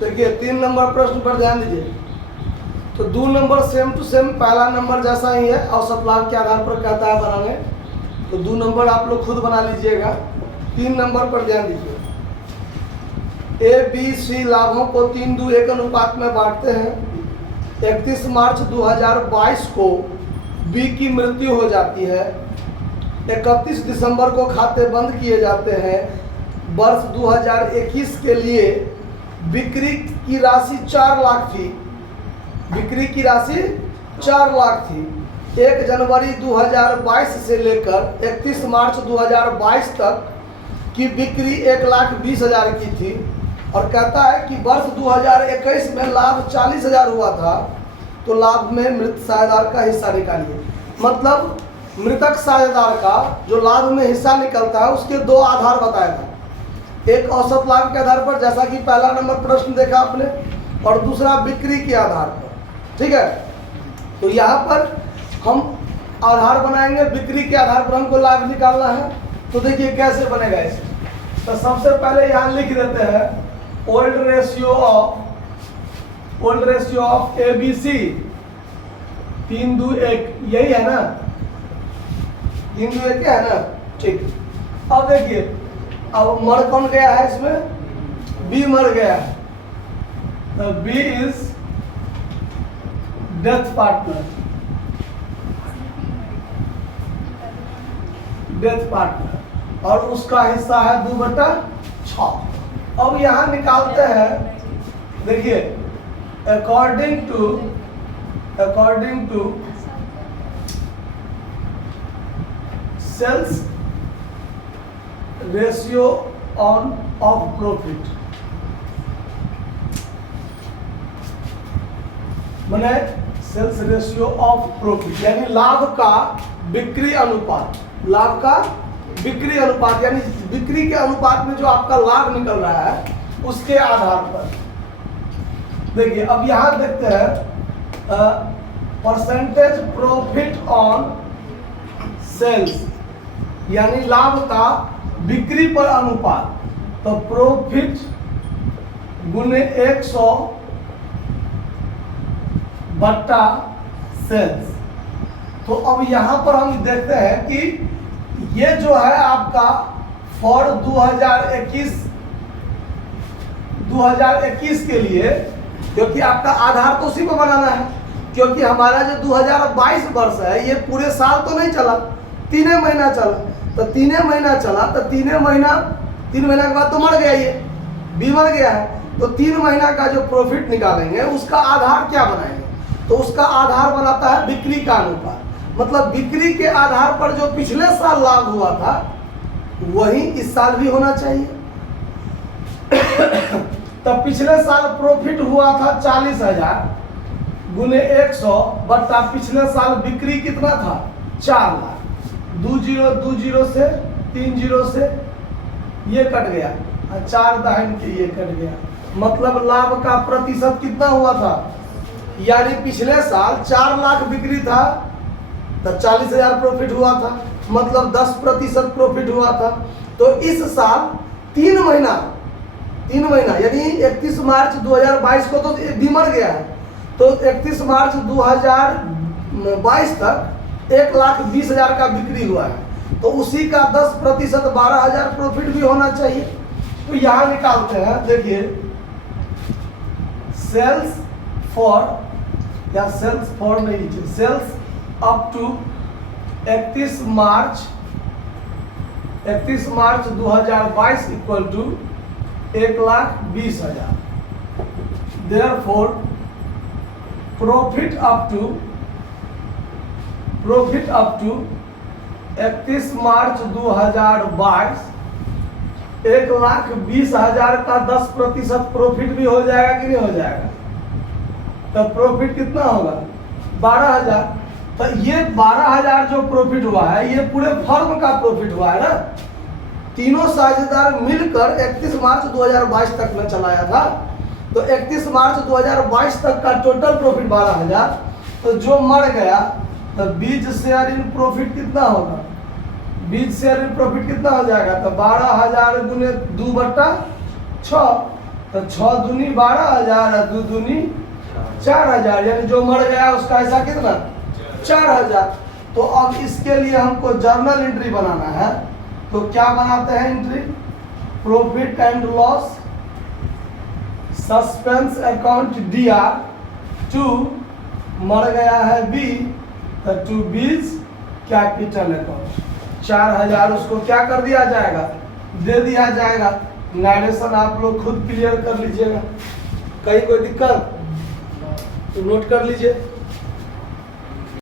देखिए 3 नंबर प्रश्न पर ध्यान दीजिए। तो 2 नंबर सेम टू सेम पहला नंबर जैसा ही है, औसत लाभ के आधार पर कहता है बनाने। तो 2 नंबर आप लोग खुद बना लीजिएगा। 3 नंबर पर ध्यान दीजिए। ए बी सी लाभों को 3:1 अनुपात में बांटते हैं। 31 मार्च 2022 को बी की मृत्यु हो जाती है। 31 दिसंबर को खाते बंद किए जाते हैं। वर्ष 2021 के लिए बिक्री की राशि 4 लाख थी। बिक्री की राशि 4 लाख थी। 1 जनवरी 2022 से लेकर 31 मार्च 2022 तक की बिक्री 1,20,000 की थी। और कहता है कि वर्ष 2021 में लाभ 40,000 हुआ था। तो लाभ में मृत साझेदार का हिस्सा निकालिए। मतलब मृतक साझेदार का जो लाभ में हिस्सा निकलता है उसके 2 आधार बताया था। एक औसत लाभ के आधार पर, जैसा कि पहला नंबर प्रश्न देखा आपने, और दूसरा बिक्री के आधार पर। ठीक है, तो यहाँ पर हम आधार बनाएंगे, बिक्री के आधार पर हमको लाभ निकालना है। तो देखिए कैसे बनेगा इसमें। तो सबसे पहले यहाँ लिख देते हैं old ratio of A B C 3:1, यही है ना, 3:1 है ना। ठीक, अब देखिए, अब मर कौन गया है इसमें, बी मर गया है। बी इज डेथ पार्टनर, और उसका हिस्सा है 2/6। अब यहाँ निकालते हैं। देखिए according to sales ratio of profit, माने सेल्स रेशियो ऑफ प्रॉफिट यानी लाभ का बिक्री अनुपात। लाभ का बिक्री अनुपात यानी बिक्री के अनुपात में जो आपका लाभ निकल रहा है उसके आधार पर। देखिए अब यहां देखते हैं परसेंटेज प्रॉफिट ऑन सेल्स यानी लाभ का बिक्री पर अनुपात। तो प्रॉफिट गुने 100 बट्टा सेल्स। तो अब यहां पर हम देखते हैं कि ये जो है आपका फॉर 2021 के लिए, क्योंकि आपका आधार तो उसी पर बनाना है, क्योंकि हमारा जो 2022 वर्ष है ये पूरे साल तो नहीं चला, 3 महीना चला। तो 3 महीना चला तो 3 महीना के बाद तो मर गया, ये बी मर गया है। तो 3 महीना का जो प्रॉफिट निकालेंगे उसका आधार क्या बनाएंगे, तो उसका आधार बनाता है बिक्री का अनुपात। मतलब बिक्री के आधार पर जो पिछले साल लाभ हुआ था वही इस साल भी होना चाहिए। तब पिछले साल प्रॉफिट हुआ था 40,000 गुने 100 बट्टा पिछले साल बिक्री कितना था 4 लाख। 2 से 3 से ये कट गया, 4 दाहिन के ये कट गया। मतलब लाभ का प्रतिशत कितना हुआ था, यानी पिछले साल 4 लाख बिक्री था तो 40,000 प्रॉफिट हुआ था, मतलब 10% प्रॉफिट हुआ था। तो इस साल 3 महीना यानी 31 मार्च 2022 को तो भी मर गया है। तो 31 मार्च 2022 तक 1,20,000 का बिक्री हुआ है। तो उसी का 10% 12,000 प्रॉफिट भी होना चाहिए। तो यहाँ निकालते हैं। देखिए सेल्स फॉर नहीं, sales up to 31 March 2022 equal to 1,20,000। Therefore profit up to 31 March 2022 1,20,000 का 10% प्रॉफिट भी हो जाएगा कि नहीं हो जाएगा। तो प्रॉफिट कितना होगा 12,000। तो ये 12,000 जो प्रॉफिट हुआ है ये पूरे फर्म का प्रॉफिट हुआ है ना। तीनों साझेदार मिलकर 31 मार्च 2022 तक में चलाया था। तो 31 मार्च 2022 तक का टोटल प्रॉफिट 12,000। तो जो मर गया तो बीज शेयर इन प्रॉफिट कितना होगा, बीज शेयर इन प्रॉफिट कितना हो जाएगा। तो 12,000 गुने 2/6 तो 6 दूनी 12,000 और 2 दूनी 4,000, यानी जो मर गया उसका ऐसा कितना 4,000। तो अब इसके लिए हमको जर्नल एंट्री बनाना है, तो क्या बनाते हैं entry, profit and loss, suspense account DR, to मर गया है B, तो टू बीज कैपिटल अकाउंट 4,000 उसको क्या कर दिया जाएगा, दे दिया जाएगा। नरेशन आप लोग खुद क्लियर कर लीजिएगा, कहीं कोई दिक्कत तो नोट कर लीजिए।